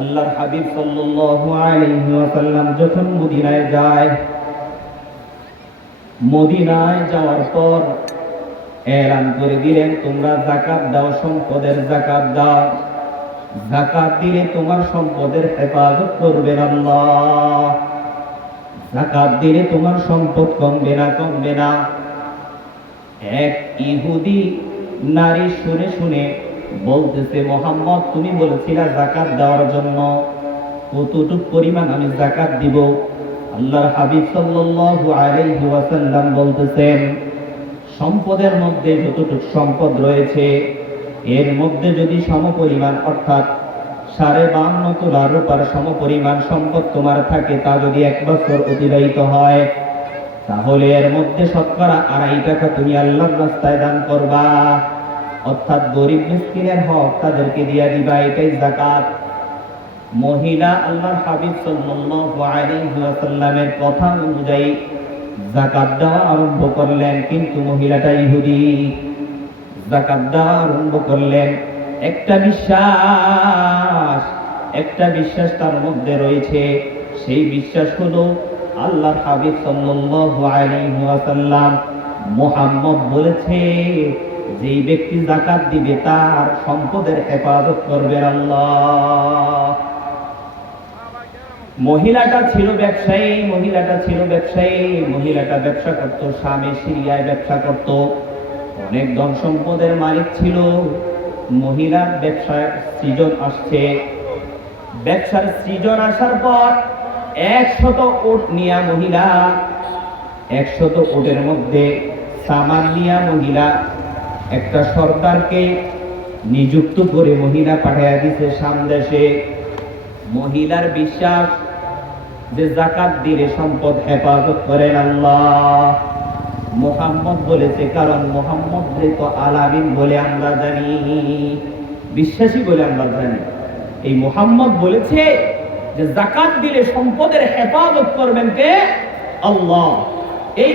আল্লাহর হাবিব সাল্লাল্লাহু আলাইহি ওয়াসাল্লাম যখন মদিনায় যায়, মদিনায় যাওয়ার পর এলান করে দিলেন, তোমরা যাকাত দাও, সম্পদের যাকাত দাও। যাকাত দিলে তোমার সম্পদের হেফাজত করবেন আল্লাহ। যাকাত দিলে তোমার সম্পদ কমবে না। এক ইহুদি নারী শুনে শুনে বলতেছে, মুহাম্মদ তুমি বলেছিলা যাকাত দেওয়ার জন্য, কতটুকু পরিমাণ আমি যাকাত দিব? আল্লাহর হাবিব সাল্লাল্লাহু আলাইহি ওয়াসাল্লাম বলতেছেন, সম্পদের মধ্যে যতটুকু সম্পদ রয়েছে এর মধ্যে যদি সমপরিমাণ অর্থাৎ 52.5 তোলা রূপার সমপরিমাণ সম্পদ তোমার থাকে, তা যদি 1 বছর অতিবাহিত হয়, তাহলে এর মধ্যে শতকরা 2.5 টাকা তুমি আল্লাহর রাস্তায় দান করবা, অর্থাৎ গরিব মিসকিনের হক তাদেরকে দিয়া দিবা। এটাই যাকাত। মহিলা আল্লাহর হাবিব সাল্লাল্লাহু আলাইহি ওয়াসাল্লামের কথা অনুযায়ী যাকাত দেওয়া আরম্ভ করলেন। কিন্তু মহিলাটা ইহুদি, যাকাত দেওয়া আরম্ভ করলেন। একটা বিশ্বাস তার মধ্যে রয়েছে। সেই বিশ্বাস হলো, আল্লাহর হাবিব সাল্লাল্লাহু আলাইহি ওয়াসাল্লাম মুহাম্মদ বলেছে, যেই ব্যক্তি যাকাত দিবে তার সম্পদের হেফাজত করবেন আল্লাহ। মহিলাটা ছিল ব্যবসায়ী, মহিলাটা ব্যবসা করত, স্বামী সিরিয়ায় ব্যবসা করত, অনেক ধন সম্পদের মালিক ছিল। মহিলার ব্যবসার সৃজন আসছে। ব্যবসার সৃজন আসার পর 100 উট নিয়া মহিলা, 100 উটের মধ্যে সামান নিয়া মহিলা একটা সরদারকে নিযুক্ত করে মহিলা পাঠাইয়া দিছে সামদেশে। মহিলার বিশ্বাস যে যাকাত দিলে সম্পদ হেফাজত করেন আল্লাহ। মুহাম্মদ বলেছে, কারণ মুহাম্মদ তো আলামিন বলে আমরা জানি, বিশ্বাসী বলে আমরা জানি। এই মুহাম্মদ বলেছে যে যাকাত দিলে সম্পদের হেফাজত করবেন কে? আল্লাহ। এই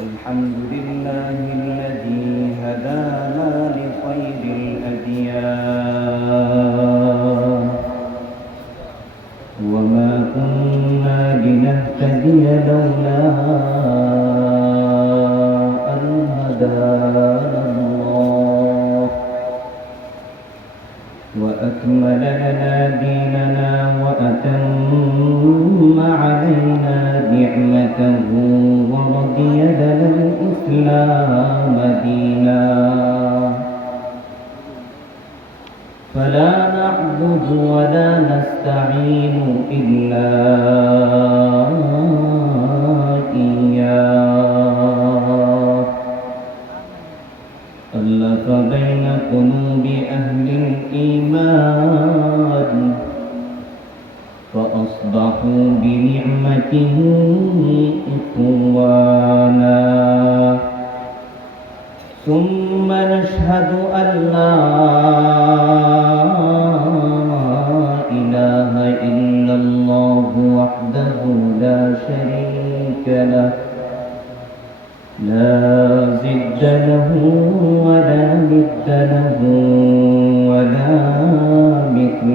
আলহামদুলিল্লাহিল্লাযী হাদানা লিখায়রিল আদিয়ান ওয়া মা কুন্না লিনাহতাদিয়া লাওলা আন হাদানাল্লাহ ওয়া আকমালা লানা দীনানা ওয়া আতাম্মা আলাইনা নি'মাতাহু ওয়া রাদিয়া লানা الإسلام دينا فلا نعبد ولا نستعين إلا إياه ألف بين قلوب أهل الإيمان فأصبحوا بنعمته إخوانا ثم نشهد أن لا إله إلا الله وحده لا شريك له لا ضد له ولا ند له ولا مثل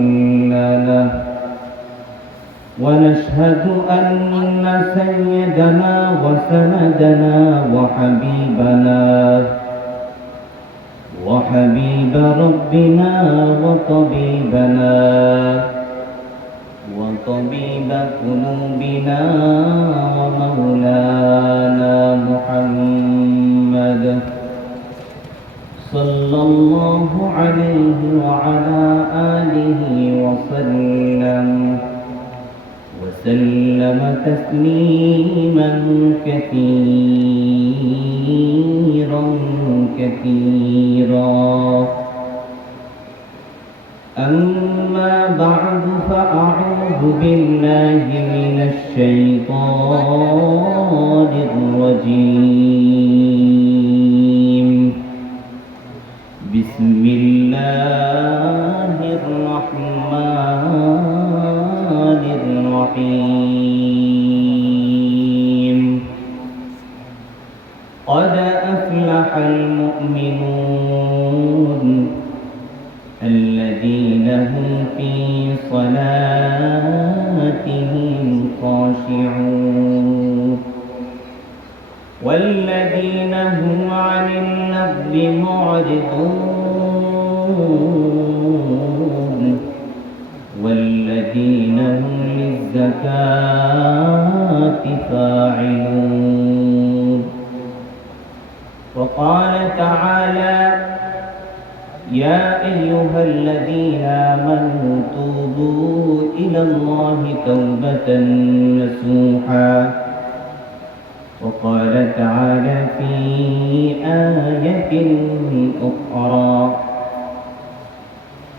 له ونشهد أن سيدنا وسندنا وحبيب ربنا وطبيب قلوبنا ومولانا محمد صلى الله عليه وعلى آله وسلم تسليما كثيرا أما بعد فأعوذ بالله من الشيطان الرجيم بسم الله الرحمن الرحيم قد أفلح المؤمنون اللغو معرضون والذين هم للزكاة فاعلون وقال تعالى يا أيها الذين آمنوا توبوا إلى الله توبة نصوحا وقال تعالى في آية أخرى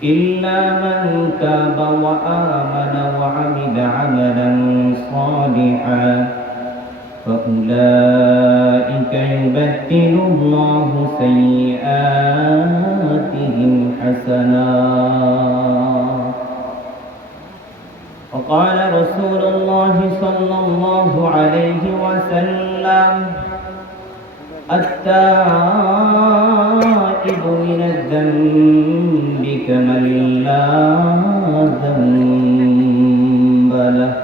إلا من تاب وآمن وعمل عملا صالحا فأولئك يبدل الله سيئاتهم حسنات وقال رسول الله صلى الله عليه وسلم التائب من الذنب كمن لا ذنب له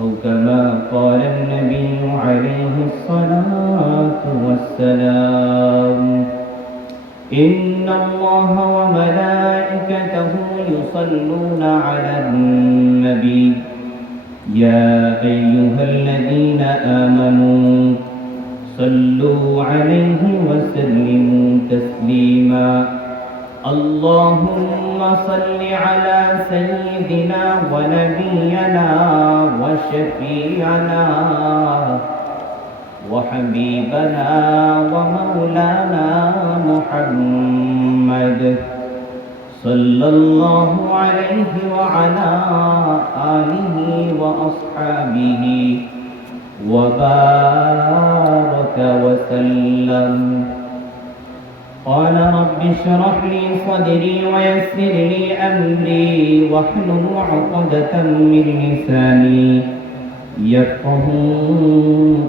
أو كما قال النبي عليه الصلاة والسلام إن الله وملائكته يصلون على النبي يا أيها الذين آمنوا صلوا عليه وسلموا تسليما اللهم صل على سيدنا ونبينا وشفيعنا وحبيبنا ومولانا محمد صلى الله عليه وعلى آله وأصحابه وبارك وسلم قال رب اشرح لي صدري ويسر لي أمري واحلل عقدة من لساني يفقه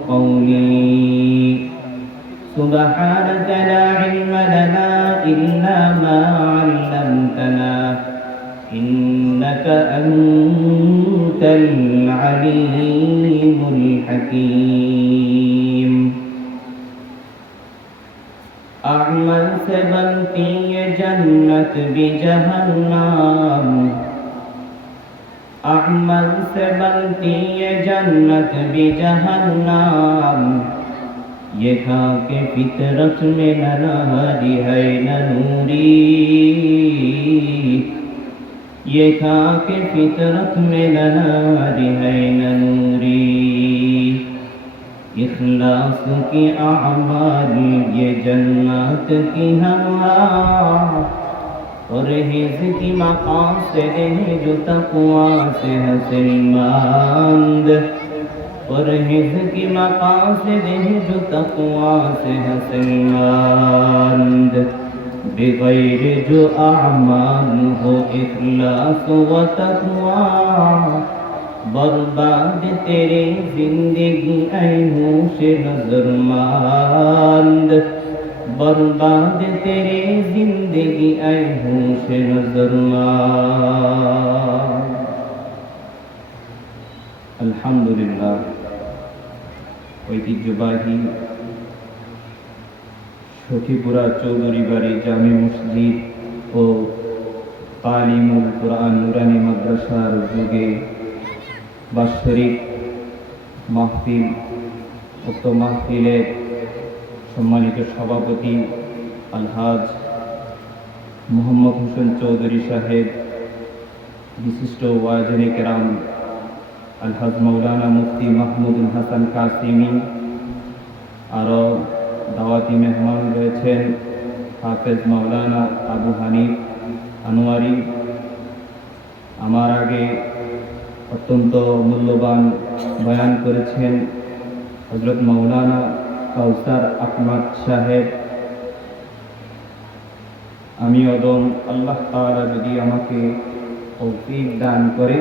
قولي سبحانك لا علم لنا إلا ما علمتنا إنك أنت العليم الحكيم أعمل سے بنتی یہ جنت بھی جہنم أعمل سے بنتی یہ جنت بھی جہنم یہ کھا کے فطرت میں نہ ناری ہے نہ نوری یہ کھا کے فطرت میں نہ ناری ہے نہ نوری اخلاص کی اعمال یہ جنات کی ہوا پرہیز کی مقاصد ہیں جو تقوی سے حاصل ماند پرہیز کی مقاصد ہیں جو تقوی سے حاصل ماند بغیر جو اعمال ہو اخلاص و تقوی برباد تیرے زندگی اے ہوش نظر ماند برباد تیرے زندگی اے ہوش نظر ماند الحمدللہ ঐতিহ্যবাহী সখীপুরা চৌধুরী বাড়ি জামে মসজিদ ও তালিমুল কোরআন নুরানি মাদ্রাসার উদ্যোগে বাৎসরিক মাহফিল উক্ত মাহফিলের সম্মানিত সভাপতি আলহাজ মোহাম্মদ হোসেন চৌধুরী সাহেব, বিশিষ্ট ওয়াজেনে কেরাম আলহাজ মৌলানা মুফতি মাহমুদুল হাসান কাসিমি, আরও দাওয়াতি মেহমান রয়েছেন হাফেজ মৌলানা আবু হানিফ আনোয়ারি। আমার আগে অত্যন্ত মূল্যবান বয়ান করেছেন হযরত মৌলানা কাউসার আহমদ সাহেব। আমি অদম আল্লাহ তাআলা যদি আমাকে তৌফিক দান করে,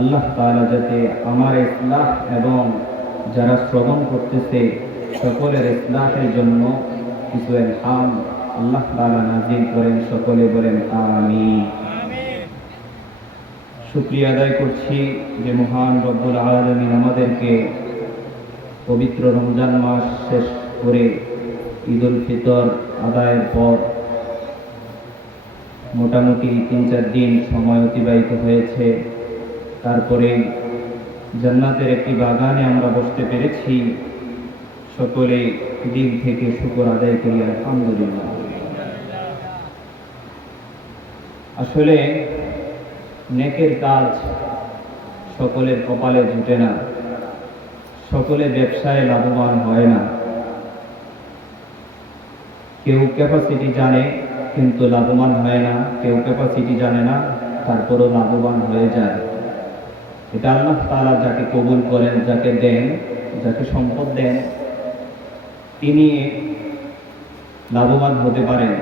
আল্লাহ তাআলা যাতে আমার ইসলাহ এবং যারা শ্রবণ করতেছে সকলের ইসলাহের জন্য কিছু ইলহাম আল্লাহ তাআলা নাযিল করেন। সকলে বলেন আমিন। শুকরিয়া আদায় করছি যে মহান রব্বুল আলামিন আমাদেরকে পবিত্র রমজান মাস শেষ করে ঈদুল ফিতর আদায়ের পর মোটামুটি 3-4 দিন সময় অতিবাহিত হয়েছে। তারপরে জান্নাতের একটি বাগানে আমরা বসতে পেরেছি। সকলে দিল থেকে শুকর আদায় করি আলহামদুলিল্লাহ। আসলে নেকের কাজ সকলের কপালে জুটে না, সকলে ব্যবসায় লাভবান হয় না। কেউ ক্যাপাসিটি জানে কিন্তু লাভবান হয় না, কেউ ক্যাপাসিটি জানে না তারপরও লাভবান হয়ে যায়। এটা আল্লাহ তাআলা যাকে কবুল করেন, যাকে দেন, যাকে সম্পদ দেন, তিনি লাভবান হতে পারেন।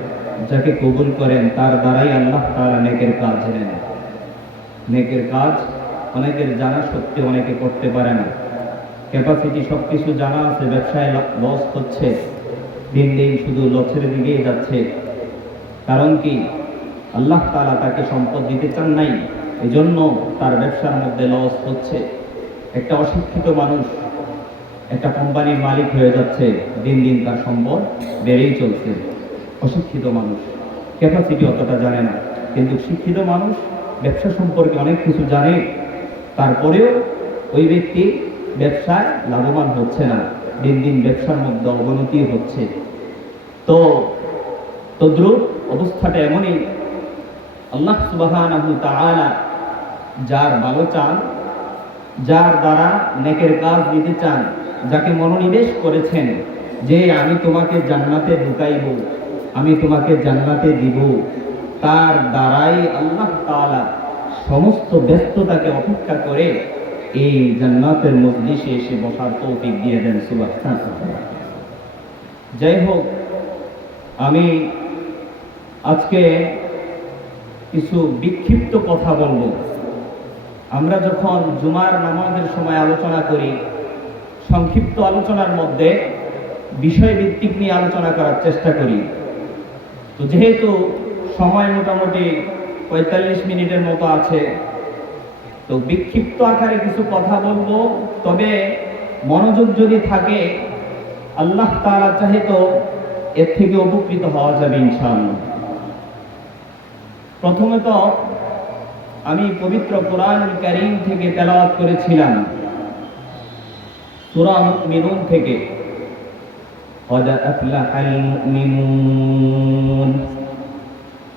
যাকে কবুল করেন তার দ্বারাই আল্লাহ তাআলা নেকের কাজ নেন। নেকের কাজ অনেকের জানা সত্যি অনেকে করতে পারে না। ক্যাপাসিটি সবকিছু জানা আছে, ব্যবসায় লস হচ্ছে, দিন দিন শুধু লসের দিকেই যাচ্ছে। কারণ কি? আল্লাহ তাআলা তাকে সম্পদ দিতে চান নাই, এজন্য তার ব্যবসার মধ্যে লস হচ্ছে। একটা অশিক্ষিত মানুষ একটা কোম্পানির মালিক হয়ে যাচ্ছে, দিন দিন তার সম্পদ বেড়েই চলছে। অশিক্ষিত মানুষ ক্যাপাসিটি অতটা জানে না, কিন্তু শিক্ষিত মানুষ ব্যবসা সম্পর্কে অনেক কিছু জানে, তারপরেও ওই ব্যক্তি ব্যবসায় লাভবান হচ্ছে না, দিন দিন ব্যবসার মধ্যে অবনতি হচ্ছে। তো তদ্রূপ অবস্থাটা এমনই। আল্লাহ সুবহানাহু তাআলা যার ভালো চান, যার দ্বারা নেকের কাজ দিতে চান, যাকে মনোনিবেশ করেছেন যে আমি তোমাকে জান্নাতে ঢুকাইব, আমি তোমাকে জান্নাতে দিব, তার দ্বারাই আল্লাহ তাআলা সমস্ত ব্যস্ততাকে অপেক্ষা করে এই জান্নাতের মজলিসে এসে বসার তৌফিক দিয়ে দেন। সুবহানাল্লাহ। যাই হোক, আমি আজকে কিছু বিক্ষিপ্ত কথা বলবো। আমরা যখন জুমার নামাজের সময় আলোচনা করি, সংক্ষিপ্ত আলোচনার মধ্যে বিষয়ভিত্তিক নিয়ে আলোচনা করার চেষ্টা করি। তো যেহেতু সময় মোটামুটি 45 মিনিটের মতো আছে, তো বিক্ষিপ্ত আকারে কিছু কথা বলবো। তবে মনোযোগ যদি থাকে, আল্লাহ তাআলা চাহে তো এর থেকে উপকৃত হওয়া যাবে ইনশাআল্লাহ। প্রথমে তো আমি পবিত্র কোরআনুল কারীম থেকে তেলাওয়াত করেছিলাম সূরা মুমিনুন থেকে, قد أفلح المؤمنون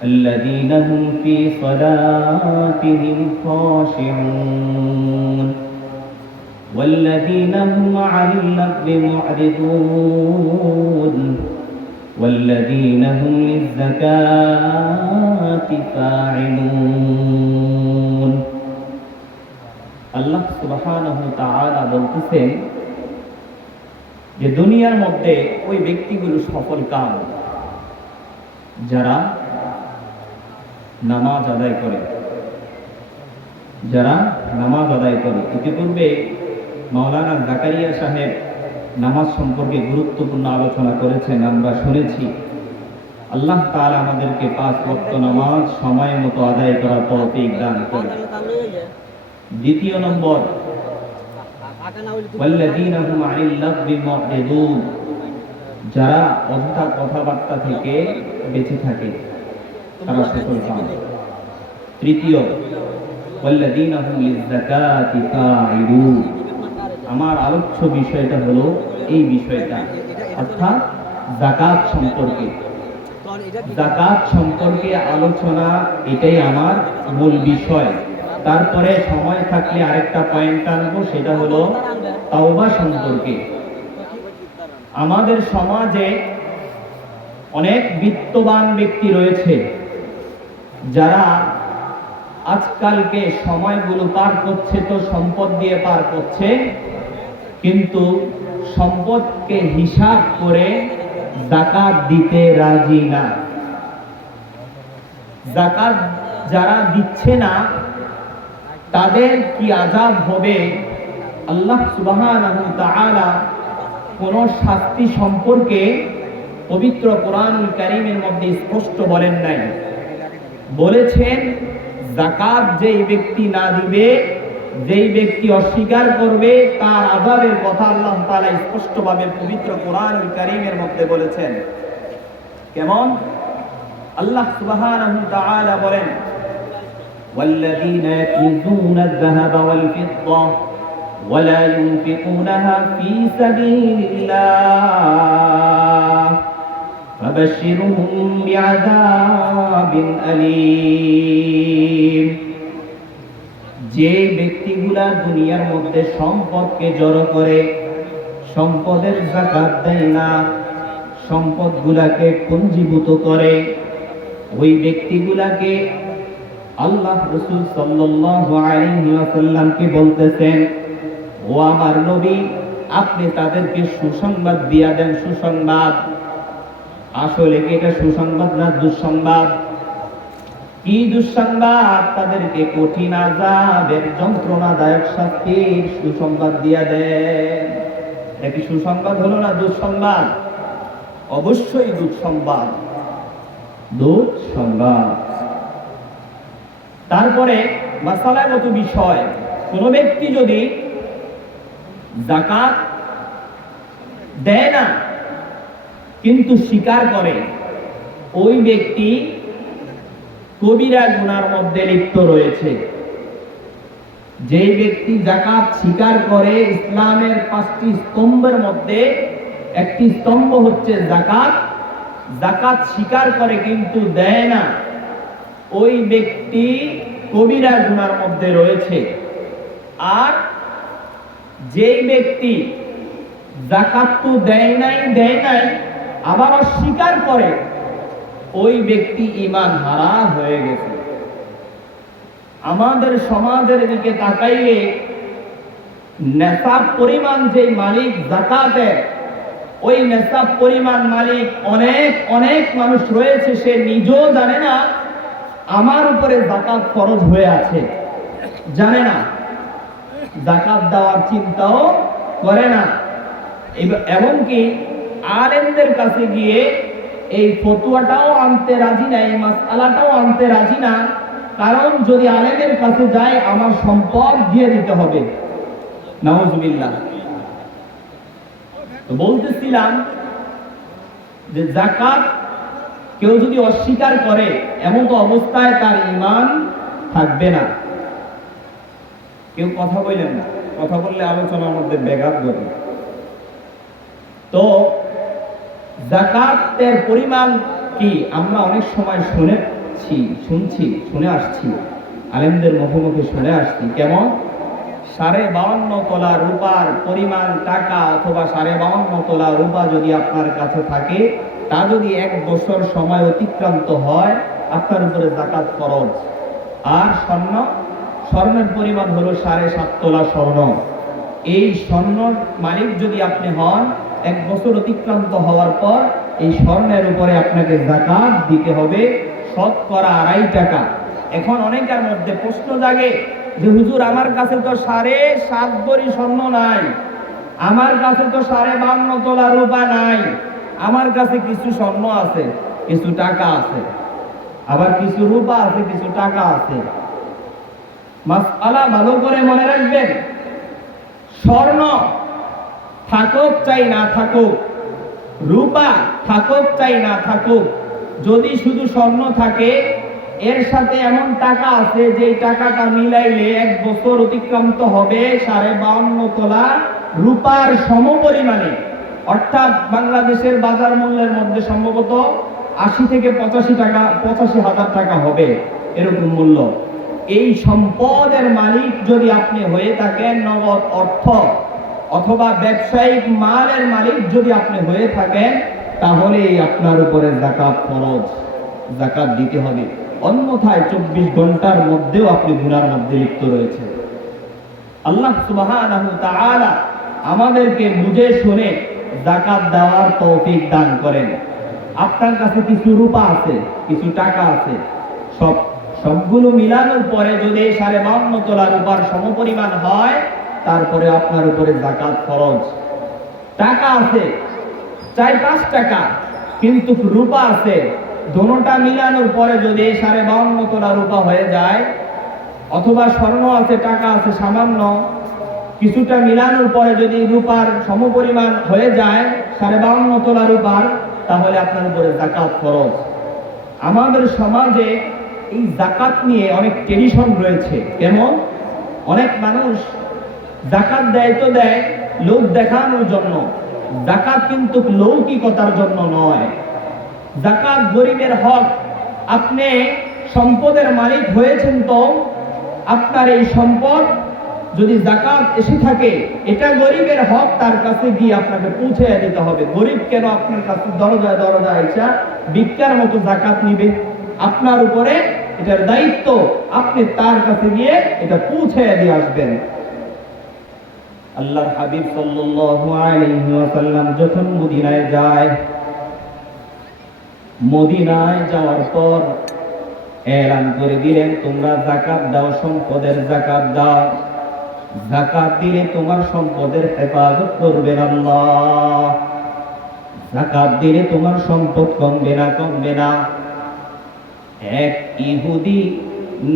الذين هم في صلاتهم خاشعون والذين هم عن اللغو معرضون والذين هم للزكاة فاعلون। আল্লাহ সুবহানাহু তাআলা বলতেছেন যে দুনিয়ার মধ্যে ওই ব্যক্তিগুলো সফল কাম যারা নামাজ আদায় করে, যারা নামাজ আদায় করে। ইতিপূর্বে মাওলানা জাকারিয়া সাহেব নামাজ সম্পর্কে গুরুত্বপূর্ণ আলোচনা করেছেন, আমরা শুনেছি। আল্লাহ তাআলা আমাদেরকে 5 ওয়াক্ত নামাজ সময় মতো আদায় করার তৌফিক দান করেন। দ্বিতীয় নম্বর, ওয়াল্লাযীনা হুম আনিল লাগবি মু'রিদুন, যারা অযথা কথাবার্তা থেকে বেঁচে থাকে তারা সফল কাম। তৃতীয়, ওয়াল্লাযীনা হুম লিয-যাকাতি ফাঈলুন। আমার আলোচ্য বিষয়টা হলো এই বিষয়টা, অর্থাৎ যাকাত সম্পর্কে। যাকাত সম্পর্কে আলোচনা, এটাই আমার মূল বিষয়। তারপরে সময় থাকলে আরেকটা পয়েন্ট আনবো, সেটা হলো তাওবা সম্পর্কে। আমাদের সমাজে অনেক বিত্তবান ব্যক্তি রয়েছে যারা আজকালকে সময়গুলো পার করছে তো সম্পদ দিয়ে পার করছে, কিন্তু সম্পদকে হিসাব করে যাকাত দিতে রাজি না। যাকাত যারা দিচ্ছে না তাদের কি আযাব হবে, আল্লাহ সুবহানাহু তাআলা কোন শাস্তি সম্পর্কে পবিত্র কোরআনুল কারীমের মধ্যে স্পষ্ট বলেন নাই। বলেছেন যাকাত যেই ব্যক্তি না দিবে যেই ব্যক্তি অস্বীকার করবে তার আযাবের কথা আল্লাহ তাআলা স্পষ্টভাবে পবিত্র কোরআনুল কারীমের মধ্যে বলেছেন। কেমন? আল্লাহ সুবহানাহু ওয়া তাআলা বলেন, ওয়াল্লাযীনা ইয়াকনিজুনা আয-যাহাবা ওয়াল ফিদ্দা ওয়া লা ইউনফিকুনাহা ফী সাবিলিল্লাহ ফাবাশশিরহুম বিআযাবিন আলীম। যে ব্যক্তিগুলা দুনিয়ার মধ্যে সম্পদকে জড়ো করে সম্পদের যাকাত দেয় না, সম্পদগুলাকে পুঞ্জীভূত করে, ওই ব্যক্তিগুলাকে আল্লাহ রাসূল সাল্লাল্লাহু আলাইহি ওয়াসাল্লামকে বলতেছেন, ও আমার নবী, আপনি তাদেরকে সুসংবাদ দিয়া দেন। সুসংবাদ আসলে কি এটা সুসংবাদ না দুঃসংবাদ? কি দুঃসংবাদ? তাদেরকে কঠিন আযাবের যন্ত্রণাদায়ক শাস্তির সুসংবাদ দিয়া দেন। এটা কি সুসংবাদ হলো না দুঃসংবাদ? অবশ্যই দুঃসংবাদ, দুঃসংবাদ। তারপরে মাসালাগত বিষয়, কোন ব্যক্তি যদি যাকাত দেয় না কিন্তু স্বীকার করে, ওই ব্যক্তি কবিরা গুনার মধ্যে লিপ্ত রয়েছে। যে ব্যক্তি যাকাত স্বীকার করে, ইসলামের 5টি স্তম্ভের মধ্যে একটি স্তম্ভ হচ্ছে যাকাত, যাকাত স্বীকার করে কিন্তু দেয় না, ওই ব্যক্তি কবিরা গুনার মধ্যে রয়েছে। আর যেই ব্যক্তি যাকাত তো দেয় নাই আবার অস্বীকার করে, ওই ব্যক্তি ঈমান হারা হয়ে গেছে। আমাদের সমাজের দিকে তাকাইলে নেশাব পরিমাণ যে মালিক যাকাতের, ওই নেশাব পরিমাণ মালিক অনেক অনেক মানুষ রয়েছে, সে নিজেও জানে না আমার উপরে যাকাত ফরজ হয়ে আছে, জানে না, যাকাত দেওয়ার চিন্তাও করে না। এমনকি আলেমদের কাছে গিয়ে এই ফতোয়াটাও আনতে রাজি না, এই মাসআলাটাও আনতে রাজি না, কারণ যদি আলেমের কাছে যায় আমার সম্পদ দিয়ে দিতে হবে। নাউজুবিল্লাহ। তো বলতেছিলাম যে যাকাত কেউ যদি অস্বীকার করে, এমন তো অবস্থায় তার ঈমান থাকবে না। কেউ কথা বললেন না, কথা বললে আলোচনার মধ্যে ব্যাঘাত ঘটে। তো যাকাতের পরিমাণ কি আমরা অনেক সময় শুনে আসছি, আলেমদের মুখে মুখে শুনে আসছি। কেমন? 52.5 তোলা রূপার পরিমাণ টাকা অথবা 52.5 তোলা রূপা যদি আপনার কাছে থাকে, তা যদি 1 বছর সময় অতিক্রান্ত হয়, আপনার উপরে যাকাত ফরজ। আর স্বর্ণের পরিমাণ হলো 7.5 তোলা স্বর্ণ। এই স্বর্ণর মালিক যদি আপনি হন, 1 বছর অতিক্রান্ত হওয়ার পর এই স্বর্ণের উপরে আপনাকে যাকাত দিতে হবে শতকরা 2.5 টাকা। এখন অনেকের মধ্যে প্রশ্ন জাগে যে হুজুর, আমার কাছে তো 7.5 ভরি স্বর্ণ নাই, আমার কাছে তো 52.5 তোলা রূপা নাই, আমার কাছে কিছু স্বর্ণ আছে, কিছু টাকা আছে, আবার কিছু রূপা আছে, কিছু টাকা আছে। মাসআলা ভালো করে মনে রাখবেন, স্বর্ণ থাকুক চাই না থাকুক, রূপা থাকুক চাই না থাকুক, যদি শুধু স্বর্ণ থাকে, এর সাথে এমন টাকা আছে যে টাকাটা মিলাইলে 1 বছর অতিক্রান্ত হবে 52.5 তোলা রূপার সমপরিমাণে, অর্থাৎ বাংলাদেশের বাজার মূল্যের মধ্যে সম্ভবত 80 থেকে 85,000 টাকা হবে, এরকম মূল্য। এই সম্পদের মালিক যদি আপনি হয়ে থাকেন, নগদ অর্থ অথবা ব্যবসায়িক মালের মালিক যদি আপনি হয়ে থাকেন, তাহলেই আপনার উপরে যাকাত ফরজ, যাকাত দিতে হবে। অন্যথায় 24 ঘন্টার মধ্যেও আপনি গুনার মধ্যে লিপ্ত রয়েছেন। আল্লাহ সুবহানাহু ওয়া তাআলা আমাদেরকে বুঝে শুনে যাকাত দেওয়ার তৌফিক দান করেন। আপনার কাছে কিছু রূপা আছে, কিছু টাকা আছে, সবগুলো মিলানোর পরে যদি 52.5 তোলা রূপার সমপরিমাণ হয়, তারপরে আপনার উপরে যাকাত ফরজ। টাকা আছে 4-5 টাকা, কিন্তু রূপা আছে, দোনোটা মিলানোর পরে যদি 52.5 তোলা রূপা হয়ে যায়, অথবা স্বর্ণ আছে, টাকা আছে সামান্য, কিছুটা মিলানোর পরে যদি রূপার সমপরিমাণ হয়ে যায় 52.5 তোলা রূপার, তাহলে আপনার উপরে যাকাত ফরজ। আমাদের সমাজে এই যাকাত নিয়ে অনেক টেনশন রয়েছে। কেমন? অনেক মানুষ যাকাত দেয় তো দেয় লোক দেখানোর জন্য, যাকাত কিন্তু লৌকিকতার জন্য নয়। যাকাত গরিবের হক। আপনি সম্পদের মালিক হয়েছেন, তো আপনার এই সম্পদ যদি যাকাত এসে থাকে, এটা গরিবের হক, তার কাছে গিয়ে আপনাকে পৌঁছে দিতে হবে। গরিব কেন আপনার কাছে দরজায় দরজায় এসে ভিক্ষার মতো যাকাত নিবে? আপনার উপরে এটার দায়িত্ব, আপনি তার কাছে গিয়ে এটা পৌঁছে দিয়ে আসবেন। আল্লাহর হাবিব সাল্লাল্লাহু আলাইহি ওয়াসাল্লাম যখন মদিনায় যায়, মদিনায় যাওয়ার পর এলান করে দিলেন, তোমরা যাকাত দাও, সম্পদের যাকাত দাও। যাকাত দিলে তোমার সম্পদের হেফাজত করবেন আল্লাহ। যাকাত দিলে তোমার সম্পদ কমবে না, কমবে না। এক ইহুদি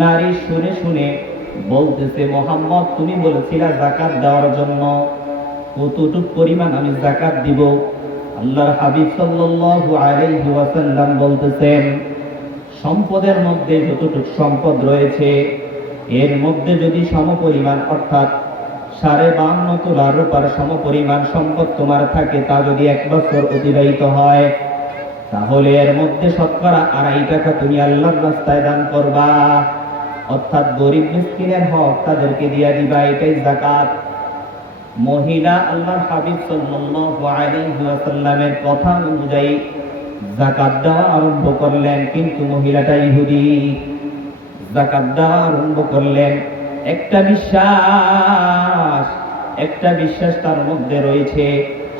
নারী শুনে শুনে বলতেছে, মুহাম্মদ তুমি বলেছিলা যাকাত দেওয়ার জন্য, কতটুকু পরিমাণ আমি যাকাত দিব? আল্লাহর হাবিব সাল্লাল্লাহু আলাইহি ওয়াসাল্লাম বলতেছেন, সম্পদের মধ্যে যতটুকু সম্পদ রয়েছে এর মধ্যে যদি সমপরিমাণ, অর্থাৎ 52.5 তোলা রূপার সমপরিমাণ সম্পদ তোমার থাকে, তা যদি 1 বছর অতিবাহিত হয়, তাহলে এর মধ্যে শতকরা 2.5 টাকা তুমি আল্লাহর রাস্তায় দান করবা। অর্থাৎ গরিব মিসকিনের হক তাদেরকে দিয়া দিবা, এটাই যাকাত। মহিলা আল্লাহর হাবিব সাল্লাল্লাহু আলাইহি ওয়াসাল্লামের কথা অনুযায়ী যাকাত দেওয়া আরম্ভ করলেন। কিন্তু মহিলাটা ইহুদি, যাকাত দেওয়া আরম্ভ করলেন। একটা বিশ্বাস তার মধ্যে রয়েছে।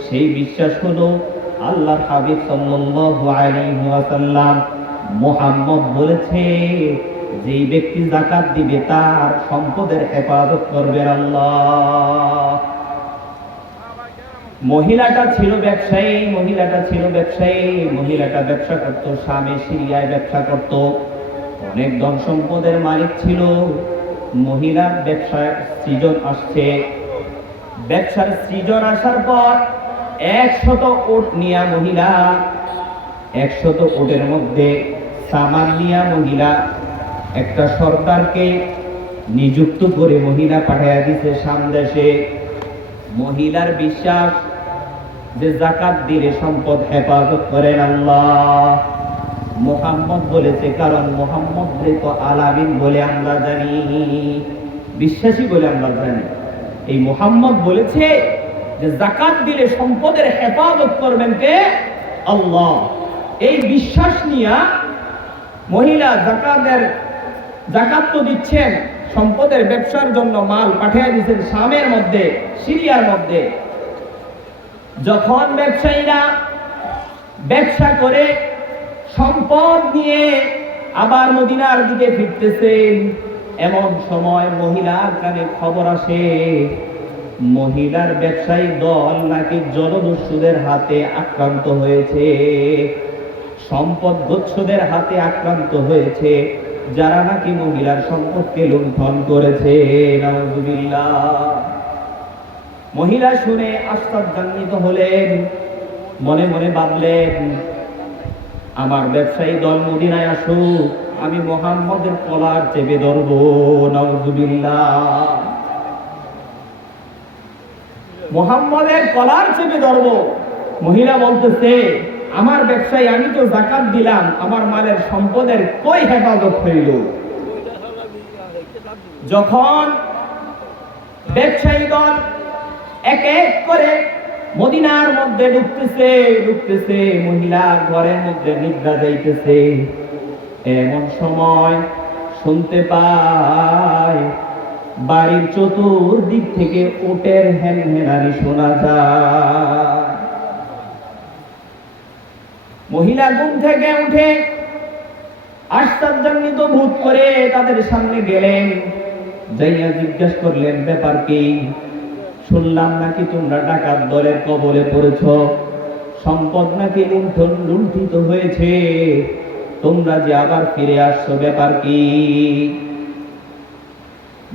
সেই বিশ্বাস হলো, আল্লাহর হাবিব সাল্লাল্লাহু আলাইহি ওয়াসাল্লাম, মুহাম্মদ বলেছে, যেই ব্যক্তি যাকাত দিবে তার সম্পদের হেফাজত করবেন আল্লাহ। মহিলাটা ছিল ব্যবসায়ী, মহিলাটা ব্যবসা করত, স্বামী সিরিয়ায় ব্যবসা করত, অনেক ধন সম্পদের মালিক ছিল। মহিলার ব্যবসার সৃজন আসছে। ব্যবসার সৃজন আসার পর 100 ওট নিয়া মহিলা, 100 ওটের মধ্যে সামান নিয়া মহিলা একটা সরকারকে নিযুক্ত করে মহিলা পাঠাইয়া দিছে সামদেশে। মহিলার বিশ্বাস যে যাকাত দিলে সম্পদ হেফাজত করেন আল্লাহ। মুহাম্মদ বলেছে, কারণ মুহাম্মদ তো আলামিন বলে আমরা জানি, বিশ্বাসী বলে আমরা জানি। এই মুহাম্মদ বলেছে যে যাকাত দিলে সম্পদের হেফাজত করবেন কে? আল্লাহ। এই বিশ্বাস নিয়া মহিলা যাকাত তো দিচ্ছেন, সম্পদের ব্যবসার জন্য মাল পাঠিয়ে দিচ্ছেন শামের মধ্যে, সিরিয়ার মধ্যে। যখন ব্যবসায়ীরা ব্যবসা করে সম্পদ নিয়ে আবার মদিনার দিকে ফিরতেছেন, এমন সময় মহিলার কানে খবর আসে, মহিলার ব্যবসায়ী দল নাকি জলদস্যুদের হাতে আক্রান্ত হয়েছে, সম্পদ দস্যুদের হাতে আক্রান্ত হয়েছে, যারা নাকি মহিলার সম্পদকে লুণ্ঠন করেছে। নাউযুবিল্লাহ। মহিলা শুনে আশ্চর্যান্বিত হলেন, মনে মনে ভাবলেন, আমার ব্যবসায়ী দল মদিনায় আসুক, আমি মুহাম্মদের কলার চেপে ধরব। নাউযুবিল্লাহ। মুহাম্মদের কলার চেপে ধরব। মহিলা বলতেছে, আমার ব্যবসায়ী, আমি তো যাকাত দিলাম, আমার মালের সম্পদের কই হেফাজত হইল? যখন ব্যবসায়ী দল এক এক করে মদিনার মধ্যে ঢুকতেছে, মহিলা ঘরের মধ্যে নিদ্রা যাইতেছে, এমন সময় শুনতে পায় বাড়ির চতুর্দিক থেকে উটের হেনহেনানি শোনা যায়। মহিলা ঘুম থেকে উঠে আশ্চর্যান্বিত বোধ করে তাদের সামনে গেলেন, যাইয়া জিজ্ঞাসা করলেন, ব্যাপার কি? শুনলাম নাকি তোমরা ডাকাত দলের কবলে পড়েছ, সম্পদ নাকি লুণ্ঠিত হয়েছে, তোমরা যে আবার ফিরে আসছো, ব্যাপার কি?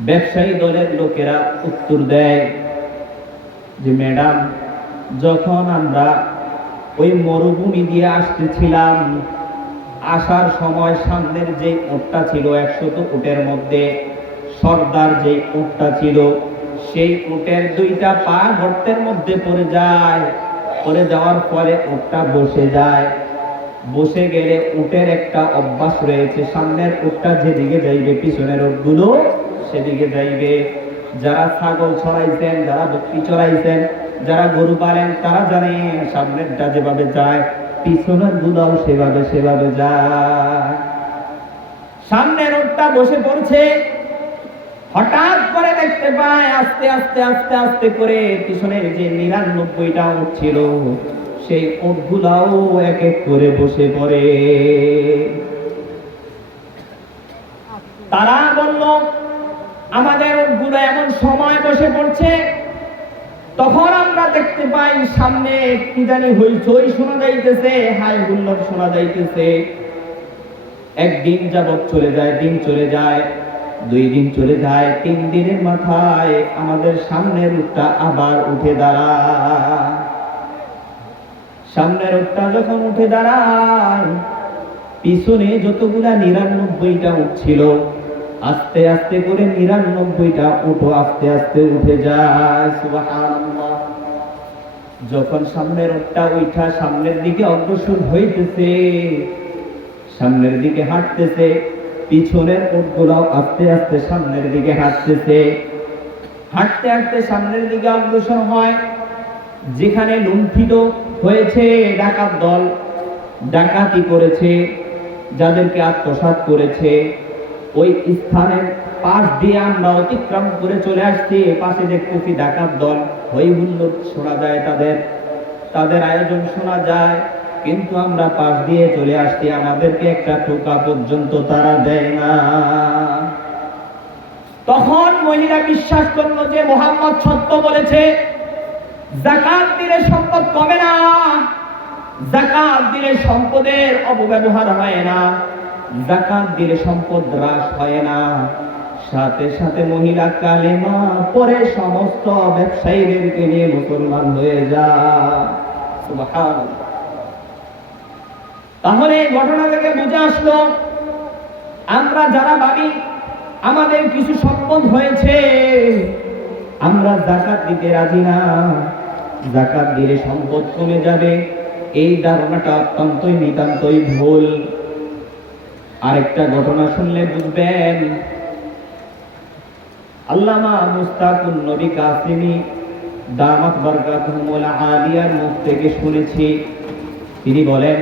ব্যবসায়ী দলের লোকেরা উত্তর দেয় যে ম্যাডাম, যখন আমরা ওই মরুভূমি দিয়ে আসতেছিলাম, আসার সময় সামনের যে উটটা ছিল 100 উটের মধ্যে সর্দার যে উটটা ছিল, সেই উটের দুইটা পা গর্তের মধ্যে পড়ে যায়। পড়ে যাওয়ার পরে উটটা বসে যায়। বসে গেলে উটের একটা অভ্যাস রয়েছে, সামনের উটটা যেদিকে যাইবে পিছনের উটগুলো সেদিকে যাইবে। যারা ছাগল চড়াইছেন, যারা বকরি চড়াইছেন, যারা গরু পালেন, তারা জানেন সামনেরটা যেভাবে যায় পিছনের গুলাও সেভাবে সেভাবে যায়। সামনের উটটা বসে পড়ছে, হঠাৎ করে দেখতে পায় আস্তে আস্তে আস্তে আস্তে করে পিছনের যে 99টা উট ছিল, সেই উটগুলাও এক এক করে বসে পড়ে। তারা বলল, আমাদের উটগুলো এমন সময় বসে পড়ছে, তখন আমরা দেখতে পাই সামনে কি জানি হইচই শোনা যাইতেছে, হাই হুল্লোড় শোনা যাইতেছে। একদিন যাবৎ চলে যায়, দিন চলে যায়, 2 দিন চলে যায়, 3 দিনের মাথায় আমাদের সামনের উটটা আবার উঠে দাঁড়ায়। সামনের উটটা যখন উঠে দাঁড়ায়, পিছনে যতগুলা 99টা উট ছিল, আস্তে আস্তে করে 99টা উট আস্তে আস্তে উঠে যায়। সুবহানাল্লাহ। যখন সামনের উটটা উঠা সামনের দিকে অগ্রসর হইতেছে, সামনের দিকে হাঁটতেছে, পিছনের উটগুলো আস্তে আস্তে সামনের দিকে হাঁটতেছে। হাঁটতে হাঁটতে সামনের দিকে অগ্রসর হয়। যেখানে লুণ্ঠিত হয়েছে ডাকাত দল, ডাকাতি করেছে, যাদেরকে আত্মসাৎ করেছে, ওই স্থানের পাশ দিয়ে আমরা অতিক্রম করে চলে আসছি। পাশে দেখতেছি ডাকাত দল, হই হুল্লোড় শোনা যায়, তাদের আয়োজন শোনা যায়, কিন্তু আমরা পাশ দিয়ে চলে আসছি, আমাদেরকে একটা টোকা পর্যন্ত তারা দেয় না। তখন মহিলা বিশ্বাস করলো যে মুহাম্মদ সত্য বলেছে, যাকাত দিলে সম্পদ কমে না, যাকাত দিলে সম্পদের অপব্যবহার হয় না, যাকাত দিলে সম্পদ হ্রাস হয় না। সাথে সাথে মহিলা কালেমা পরে সমস্ত ব্যবসায়ীদেরকে নিয়ে মুসলমান হয়ে যায়। সুবহানাল্লাহ। তাহলে এই ঘটনা থেকে বুঝে আসলো, আমরা যারা ভাবি আমাদের কিছু সম্পদ হয়েছে, আমরা যাকাত দিতে রাজি না, যাকাত দিলে সম্পদ কমে যাবে, এই ধারণাটা অত্যন্তই নিতান্তই ভুল। আরেকটা ঘটনা শুনলে বুঝবেন। আল্লামা মুস্তাকুন নবী কাসিমি দামাত বারকাতুহুল আলিয়ার মুখ থেকে শুনেছি, তিনি বলেন,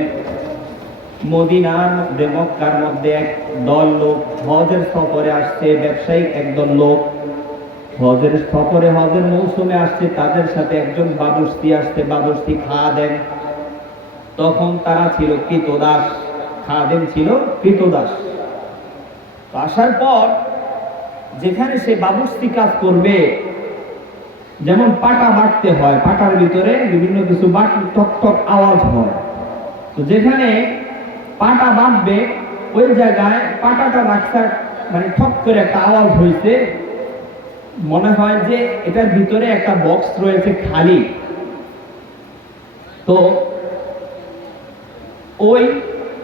মদিনার মধ্যে, মক্কার মধ্যে এক দল লোক হজের সফরে আসছে, ব্যবসায়িক একদল লোক হজের সফরে, হজের মৌসুমে আসছে, তাদের সাথে একজন বাবুর্চি আসছে, বাবুর্চি খাদেম। তখন তারা ছিল কৃতদাস, খাদেম ছিল কৃতদাস। আসার পর যেখানে সে বাবুর্চি কাজ করবে, যেমন পাটা বাটতে হয়, পাটার ভিতরে বিভিন্ন কিছু বাটলে টক টক আওয়াজ হয়, তো যেখানে পাটা বাঁধবে ওই জায়গায় পাটাটা রাখতে মানে ঠক করে একটা আওয়াজ হয়েছে, মনে হয় যে এটার ভিতরে একটা বক্স রয়েছে খালি। তো ওই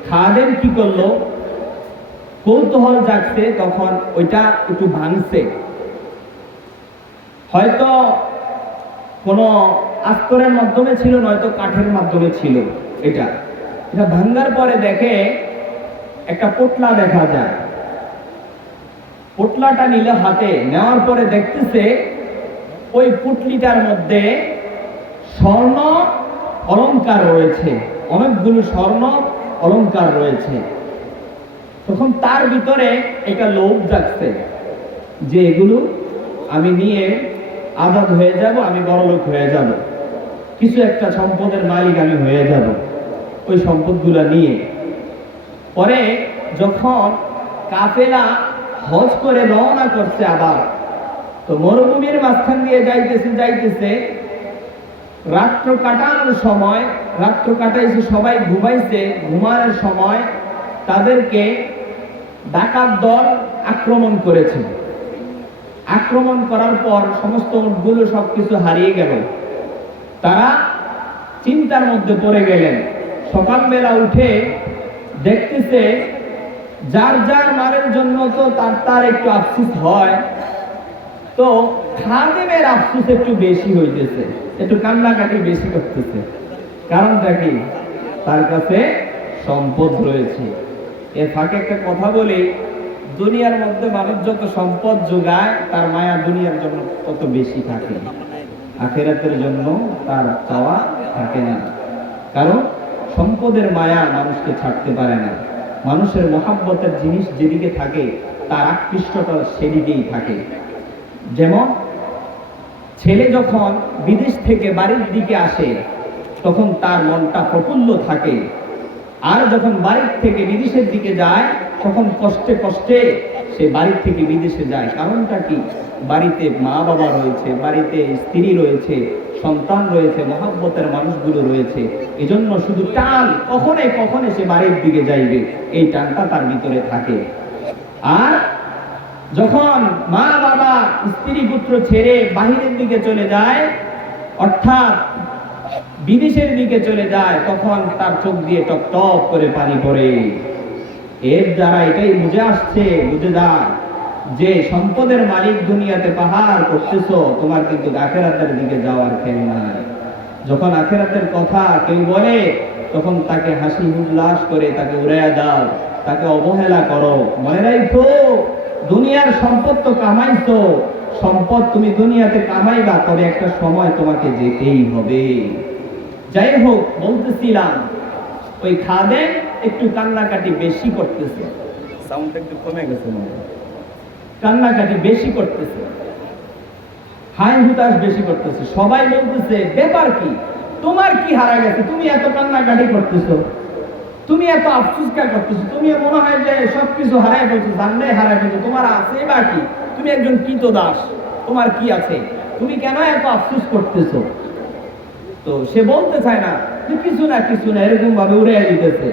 খাদেম কি করলো, কৌতূহল জাগছে, তখন ওইটা একটু ভাঙছে, হয়তো কোনো আস্তরের মাধ্যমে ছিল, নয়তো কাঠের মাধ্যমে ছিল। এটা ভাঙার পরে দেখে একটা পোটলা দেখা যায়। পোটলাটা নিলে হাতে, নেওয়ার পরে দেখতেছে ওই পুটলিটার মধ্যে স্বর্ণ অলংকার রয়েছে, অনেকগুলো স্বর্ণ অলংকার রয়েছে। তখন তার ভিতরে একটা লোভ জাগছে যে এগুলো আমি নিয়ে আজাদ হয়ে যাব, আমি বড়লোক হয়ে যাব, কিছু একটা সম্পদের মালিক আমি হয়ে যাব ওই সম্পদগুলা নিয়ে। পরে যখন কাফেলা হজ করে রওনা করছে আবার, তো মরুভূমির মাঝখান দিয়ে যাইতেছে, রাত্র কাটানোর সময়, রাত্র কাটাইছে, সবাই ঘুমাইছে, ঘুমানোর সময় তাদেরকে ডাকাত দল আক্রমণ করেছে। আক্রমণ করার পর সমস্ত উটগুলো সবকিছু হারিয়ে গেল। তারা চিন্তার মধ্যে পড়ে গেলেন। সকালবেলা উঠে দেখতেছে যার যার মারের জন্য তো তার একটু আফসোস হয়, তো খাদেমের আফসোস একটু বেশি হইতেছে, একটু কান্নাকাটি বেশি করতেছে। কারণটা কি? তার কাছে সম্পদ রয়েছে। এর ফাঁকে একটা কথা বলি, দুনিয়ার মধ্যে মানুষ যত সম্পদ যোগায় তার মায়া দুনিয়ার জন্য তত বেশি থাকে, আখিরাতের জন্য তার চাওয়া থাকে না। কারণ সম্পদের মায়া মানুষকে ছাড়তে পারে না। মানুষের মহাব্বতের জিনিস যেদিকে থাকে তার আকৃষ্টতা সেদিকেই থাকে। যেমন ছেলে যখন বিদেশ থেকে বাড়ির দিকে আসে তখন তার মনটা প্রফুল্ল থাকে, আর যখন বাড়ির থেকে বিদেশের দিকে যায় তখন কষ্টে কষ্টে সে বাড়ির থেকে বিদেশে যায়। কারণটা কি? বাড়িতে মা বাবা রয়েছে, বাড়িতে স্ত্রী রয়েছে, সন্তান রয়েছে, মহব্বতের মানুষগুলো রয়েছে। এজন্য শুধু টান, কখনো কখনো সে বাড়ির দিকে যাইবে, এই টানটা তার ভিতরে থাকে। আর যখন মা বাবা স্ত্রী পুত্র ছেড়ে বাহিরের দিকে চলে যায়, অর্থাৎ বিদেশের দিকে চলে যায়, তখন তার চোখ দিয়ে টপ টপ করে পানি পড়ে। এর দ্বারা এটাই বুঝে আসছে, বুঝে যায় যে সম্পদের মালিক দুনিয়াতে পাহাড় করতেছো, তোমার কিন্তু আখিরাতের দিকে যাওয়ার খেল নাই। যখন আখিরাতের কথা কেউ বলে তখন তাকে হাসি উল্লাস করে তাকে উড়াইয়া দাও, তাকে অবহেলা করো। মনে রাখো, দুনিয়ার সম্পদ তো কামাইছো, সম্পদ তুমি দুনিয়াতে কামাইবা, তবে একটা সময় তোমাকে যেতেই হবে। যাই হোক, বলতেছিলাম ওই খাদেম একটু কান্নাকাটি বেশি করতেছে, সাউন্ডটা একটু কমে গেছে মনে হয়, কান্নাকাটি বেশি করতেছে, হাই হুতাশ বেশি করতেছে। সবাই বলতেছে ব্যাপার কি, তোমার কি হারা গেছে, তুমি এত কান্নাকাটি করতেছো, তুমি এত আফসোস কা করতেছো, তুমি মনে হয় যে সবকিছু হারাই ফেলছো, জানলে হারাই ফেলছো, তোমার আছে বা কি, তুমি একজন কৃতদাস, তোমার কি আছে, তুমি কেন এত আফসোস করতেছো? তো সে বলতে চায় না যে কিছু না কিছু না, এরকম ভাবে উড়াইয়া দিতেছে,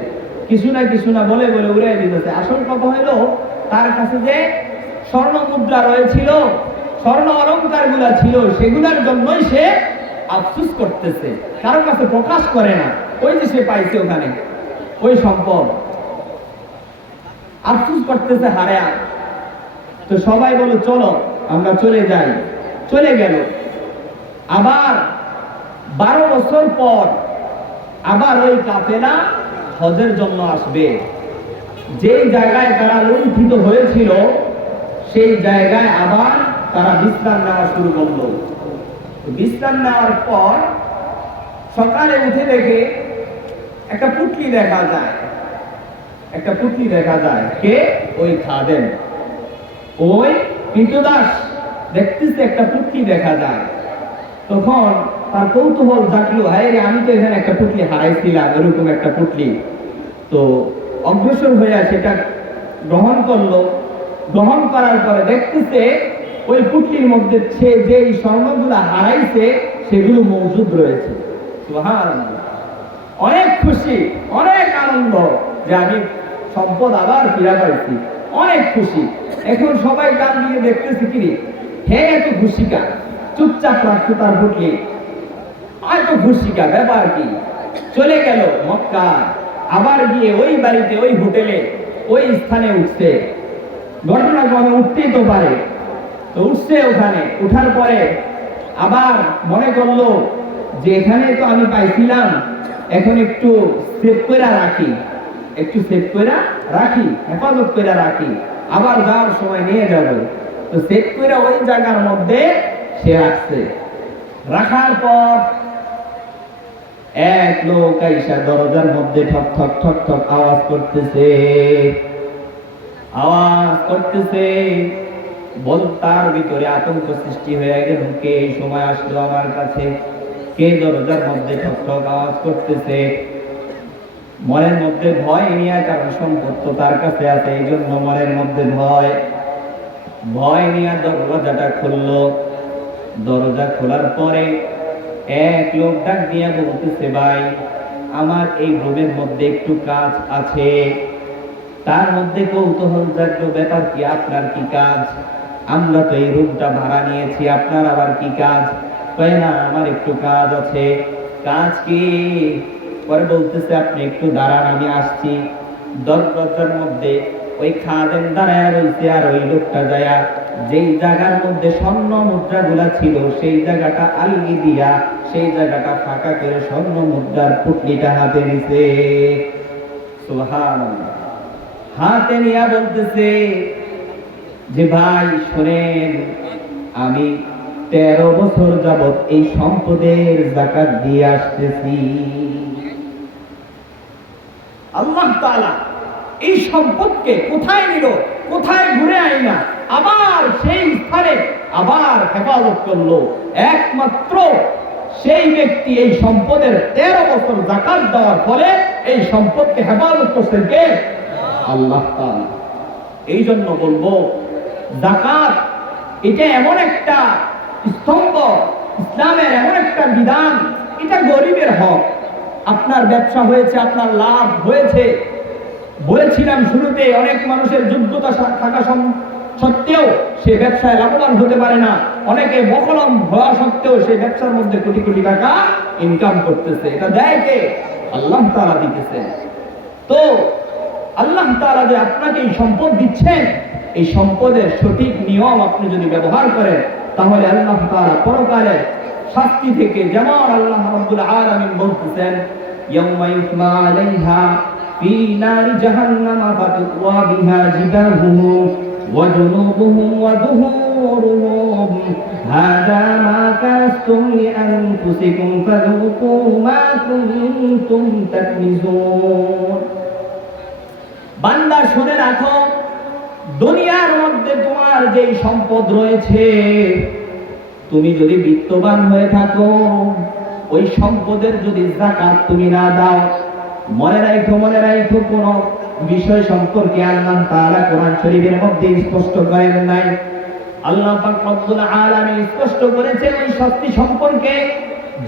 কিছু না কিছু না বলে বলে উড়াইয়া দিতেছে। আসল কথা হলো তার কাছে যে স্বর্ণ মুদ্রা রয়েছিল, স্বর্ণ অলংকার গুলা ছিল, সেগুলার জন্যই সে আফসোস করতেছে, কারো কাছে প্রকাশ করে না। ওই যে সে পাইছে ওখানে ওই সম্পদ, আফসোস করতেছে হারায়া। তো সবাই বলে চলো আমরা চলে যাই। চলে গেল। আবার 12 বছর পর আবার ওই কাফেলা হজের জন্য আসবে। যেই জায়গায় তারা লুণ্ঠিত হয়েছিল সেই জায়গায় আবার তারা বিশ্রাম নেওয়া শুরু করলো। বিশ্রাম নেওয়ার পর সকালে উঠে দেখে একটা পুটলি দেখা যায়, একটা পুটলি দেখা যায়। কে? ওই খাদেম, ওই কৃতদাস দেখতেছে একটা পুটলি দেখা যায়। তখন তার কৌতূহল জাগলো, হ্যাঁ রে, আমি তো এখানে একটা পুটলি হারাইছিলাম, এরকম একটা পুটলি। তো অগ্রসর হয়ে সেটা গ্রহণ করলো। গ্রহণ করার পরে দেখতেছে ওই পুটলির মধ্যে সে যেই স্বর্ণগুলো হারাইছে সেগুলো মজুদ রয়েছে। সুবহানাল্লাহ। অনেক খুশি, অনেক আনন্দ যে আমি সম্পদ আবার ফিরে পাইছি, অনেক খুশি। এখন সবাই গান দিয়ে দেখতেছে, কি হে এত খুশি কা, চুপচাপ রাখছো তার পুটলি, এত খুশি কা, ব্যাপার কি? চলে গেল মক্কা, আবার গিয়ে ওই বাড়িতে ওই হোটেলে ওই স্থানে উঠছে। ঘটনাক্রমে উঠতেই তো পারে, তো উঠছে। ওখানে উঠার পরে আবার মনে করলো যে এখানে তো আমি পাইছিলাম, এখন একটু সেভ করে রাখি, একটু সেভ করে রাখি, হেফাজত করে রাখি, আবার যাওয়ার সময় নিয়ে যাব। তো সেভ করে ওই জায়গার মধ্যে সে রাখছে। রাখার পর এক লোক আইসা দরজার মধ্যে ঠক ঠক ঠক ঠক আওয়াজ করতেছে, আওয়াজ করতেছে। বল, তার ভিতরে আতঙ্ক সৃষ্টি হয়ে গেল, কে এই সময় আসলো আমার কাছে, কে দরজার মধ্যে ঠক ঠক আওয়াজ করতেছে। মনের মধ্যে ভয় নিয়ে, কারণ সম্পদ তো তার কাছে আছে, এই জন্য মনের মধ্যে ভয়। ভয় নিয়ে দরজাটা খুললো। দরজা খোলার পরে এক লোক ডাক দিয়া বলতেছে, ভাই আমার এই রুমের মধ্যে একটু কাজ আছে। তার মধ্যে কৌতূহল জাগলো, ব্যাপার কি, আপনার কি কাজ? আমরা তো এই রুমটা ভাড়া নিয়েছি, আপনার আবার কি কাজ? কয় না, আমার একটু কাজ আছে। কাজ কি? পরে বলতেছে আপনি একটু দাঁড়ান, আমি আসছি। দরজার মধ্যে ওই খাদেম দাঁড়ায় রয়েছে, আর ওই লোকটা যায়া যেই জায়গার মধ্যে স্বর্ণ মুদ্রাগুলা ছিল সেই জায়গাটা আলগি দিয়া সেই জায়গাটা ফাঁকা করে স্বর্ণ মুদ্রার পুটলিটা হাতে নিছে। সুবহানাল্লাহ। হাতে নিয়া বলতেছে যে ভাই শোনেন, আমি 13 বছর যাবত এই সম্পদের যাকাত দিয়ে আসতেছি। আল্লাহ তাআলা এই সম্পদকে কোথায় নিল, কোথায় ঘুরে আইনা আবার সেই স্থানে আবার হেফাজত করলো। একমাত্র সেই ব্যক্তি এই সম্পদের 13 বছর যাকাত দেওয়ার ফলে এই সম্পদকে হেফাজত করছেন কে? আল্লাহ তাআলা। এই জন্য বলবো, যাকাত এটা এমন একটা স্তম্ভ, ইসলামের এমন একটা বিধান, এটা গরিবের হক। আপনার ব্যবসা হয়েছে, আপনার লাভ হয়েছে, বলেছিলাম শুরুতে অনেক মানুষের যোগ্যতা থাকা সত্ত্বেও সে ব্যবসায় লাভবান হতে পারে না। অনেকে বকলম হওয়া সত্ত্বেও সেই ব্যবসার মধ্যে কোটি কোটি টাকা ইনকাম করতেছে। এটা দেয় কে? আল্লাহ তাআলা দিতেছে। তো আল্লাহ তাআলা যে আপনাকে এই সম্পদ দিচ্ছেন, এই সম্পদের সঠিক নিয়ম আপনি যদি ব্যবহার করেন, তাহলে আল্লাহ তাআলা পরকালে শাস্তি থেকে, যেমন আল্লাহ রাব্বুল আলামিন বলতেছেন, ইয়াউমা ইউকমা আলাইহা ফি নারি জাহান্নামা ফাতুওয়া বিহা জিবাহুহুম ওয়া জুনুবুহুম ওয়া যুহুরুহুম হাযা মা কাসতুম লিআনফুসিকুম ফাযুকু মা কুনতুম তাকনিজুন। বান্দা শুনে রাখো, দুনিয়ার মধ্যে তোমার যে সম্পদ রয়েছে, তুমি যদি বিত্তবান হয়ে থাকো, ওই সম্পদের যদি যাকাত তুমি না দাও, মনে রাখো কোন বিষয় সম্পর্কে আল্লাহ তাআলা কোরআন শরীফের মধ্যে স্পষ্ট করেন নাই। আল্লাহ পাক রব্বুল আলামিন স্পষ্ট করেছেন ওই শাস্তি সম্পর্কে।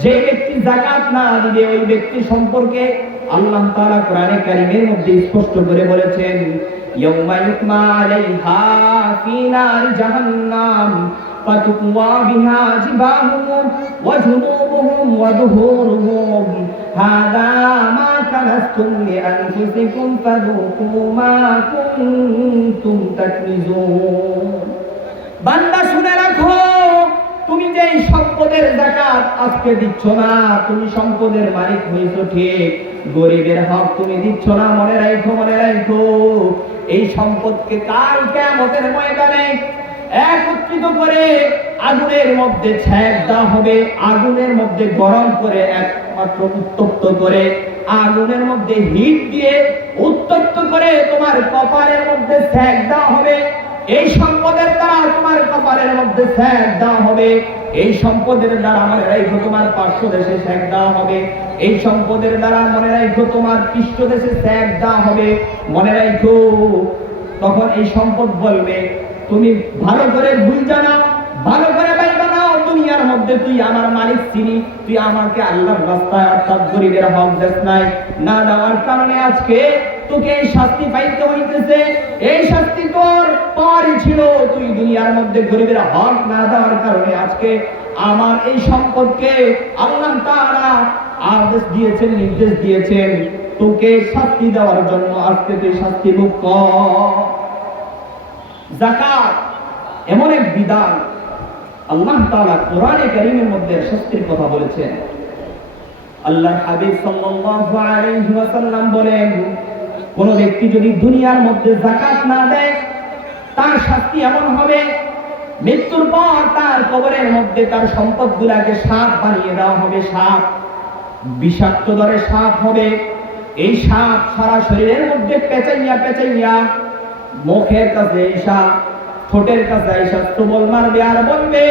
যে ব্যক্তি যাকাত না দিবে ওই ব্যক্তি সম্পর্কে আল্লাহ তাআলা কোরআনে কারীমের মধ্যে স্পষ্ট করে বলেছেন, ইয়াউমা ইউকমা আলাইহা ফি নারি জাহান্নাম ফাতুওয়া বিহা জিবাহুহুম ওয়া জুনুবুহুম ওয়া যুহুরুহুম হাযা মা কানাসতুম লিআনফুসিকুম ফাযুকু মা কুনতুম তাকনিজুন। বান্দা শুনে রাখো, তুমি যে সম্পদের যাকাত আজকে দিচ্ছ না, তুমি সম্পদের মালিক হইছো ঠিক, গরিবের হক তুমি দিচ্ছ না। মনে রাখো এই সম্পদকে কাল কিয়ামতের ময়দানে একত্রিত করে আগুনের মধ্যে ছেক দেওয়া হবে। আগুনের মধ্যে গরম করে, একমাত্র উত্তপ্ত করে, আগুনের মধ্যে হিট দিয়ে উত্তপ্ত করে তোমার কপালের মধ্যে ছেক দেওয়া হবে। এই সম্পদের দ্বারা তোমার কপালের মধ্যে ছেক দেওয়া হবে। এই সম্পদের দ্বারা মনে রাখো তোমার পার্শ্বদেশে ছেক দেওয়া হবে। এই সম্পদের দ্বারা মনে রাখো তোমার পৃষ্ঠদেশে ছেক দেওয়া হবে। মনে রাখো, তখন এই সম্পদ বলবে, তুমি ভালো করে ভুল জানাও, ভালো করে বাইবা নাও, দুনিয়ার মধ্যে তুই আমার মালিক ছিলি, তুই আমাকে আল্লাহর রাস্তায় অর্থাৎ গরিবের হক দেস নাই, না দেওয়ার কারণে আজকে তোকে এই শাস্তি পাইতে হইতেছে। এই শাস্তি তোর পরই ছিল, তুই দুনিয়ার মধ্যে গরিবের হক না দেওয়ার কারণে আজকে আমার এই সম্পদকে আল্লাহ তাআলা আদেশ দিয়েছেন, নির্দেশ দিয়েছেন তোকে শাস্তি দেওয়ার জন্য। আজকে তুই শাস্তি ভোগ কর। যাকাত এমন এক বিধান, আল্লাহ তাআলা কোরআনে কারীমের মধ্যে শাস্তির কথা বলেছেন। আল্লাহর হাবিব সাল্লাল্লাহু আলাইহি ওয়াসাল্লাম বলেন, কোন ব্যক্তি যদি দুনিয়ার মধ্যে যাকাত না দেয়, তার শাস্তি এমন হবে, মৃত্যুর পর তার কবরের মধ্যে তার সম্পদগুলোকে সাপ বানিয়ে দেওয়া হবে। সাপ, বিষাক্ত দরে সাপ হবে। এই সাপ সারা শরীরের মধ্যে পেঁচাইয়া মুখের কাছে এসা, ঠোঁটের কাছে এসা স্তবল মারবে আর বলবে,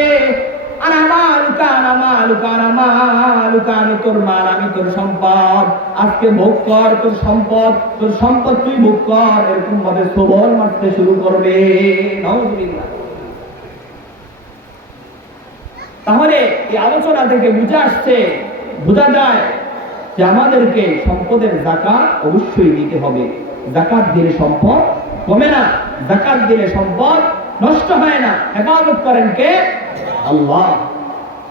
তোর মাল আমি তোর সম্পদ, আজকে ভোগ কর তোর সম্পদ, তোর সম্পদ তুই ভোগ কর। এরকম ভাবে স্তবল মারতে শুরু করবে। নাউযুবিল্লাহ। তাহলে এই আলোচনা থেকে বোঝা যায় যে আমাদেরকে সম্পদের যাকাত অবশ্যই দিতে হবে। যাকাত দিলে সম্পদ কমে না, যাকাত দিলে সম্পদ নষ্ট হয় না, হেফাজত করেন কে? আল্লাহ।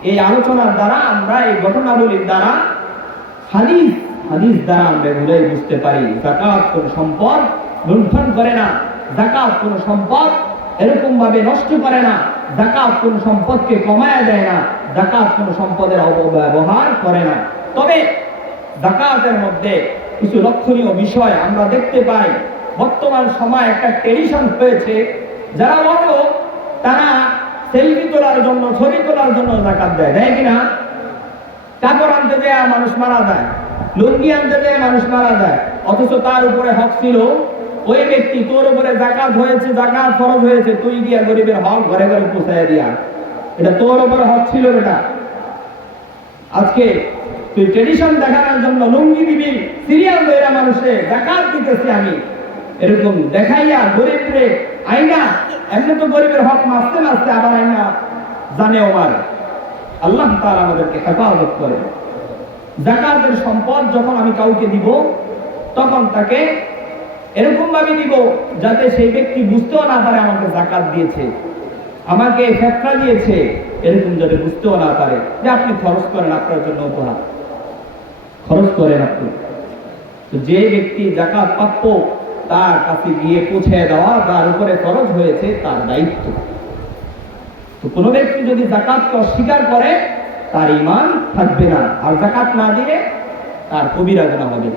এই আলোচনার দ্বারা আমরা, এই ঘটনাবলীর দ্বারা, হাদিস দ্বারা আমরা এগুলোই বুঝতে পারি যাকাত কোন সম্পদ লুণ্ঠন করে না, যাকাত কোন সম্পদ এরকম ভাবে নষ্ট করে না, যাকাত কোন সম্পদকে কমায়া দেয় না, যাকাত কোন সম্পদের অপব্যবহার করে না। তবে যাকাতের মধ্যে কিছু লক্ষণীয় বিষয় আমরা দেখতে পাই। বর্তমান সময় একটা ট্রেডিশন হয়েছে, যারা বড় তারা সেলফি তোলার জন্য, ছবি তোলার জন্য যাকাত দেয়, দেয় কিনা? কাপড় আনতে যায় মানুষ মারা যায়, লুঙ্গি আনতে যায় মানুষ মারা যায়, অথচ তার উপরে হক ছিল ওই ব্যক্তি, তোর উপরে যাকাত হয়েছে, যাকাত ফরজ হয়েছে, তুই দিয়া গরিবের হক ঘরে ঘরে পৌঁছায় দিয়া, এটা তোর উপরে হক ছিল। বেটা আজকে তুই ট্রেডিশন দেখানোর জন্য লুঙ্গি দিবি, সিরিয়াল দইরা মানুষে যাকাত দিতেছি আমি, এরকম দেখাইয়া গরিবরে আইনা, এমনি তো গরিবের হক মাসতে মাসতে আবার আইনা জানেও মারে। আল্লাহ তাআলা আমাদেরকে হেফাজত করে। যাকাতের সম্পদ যখন আমি কাউকে দিব, তখন তাকে এরকম ভাবে দিব যাতে সেই ব্যক্তি বুঝতেও না পারে আমাকে যাকাত দিয়েছে, আমাকে ফেতরা দিয়েছে, এরকম যাতে বুঝতেও না পারে যে আপনি খরচ করেন, আপনার জন্য উপহার খরচ করেন আপনি। তো যে ব্যক্তি যাকাত প্রাপ্য তার কাছে গিয়ে পৌঁছে দেওয়া তার উপরে খরচ হয়েছে, তার দায়িত্ব। তো কোনো ব্যক্তি যদি যাকাতকে অস্বীকার করে তার ঈমান থাকবে না, আর যাকাত না দিলে তার কবিরা গুনাহ হবে,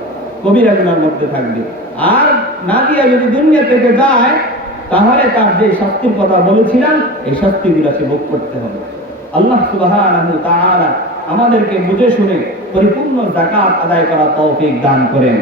কবিরা গুনার মধ্যে থাকবে। আর না দিয়ে যদি দুনিয়া থেকে যায়, তাহলে তার যে শাস্তির কথা বলেছিলাম এই শাস্তিগুলো সে ভোগ করতে হবে। আল্লাহ সুবহানাহু ওয়া তাআলা আমাদেরকে বুঝে শুনে পরিপূর্ণ যাকাত আদায় করা তৌফিক দান করেন।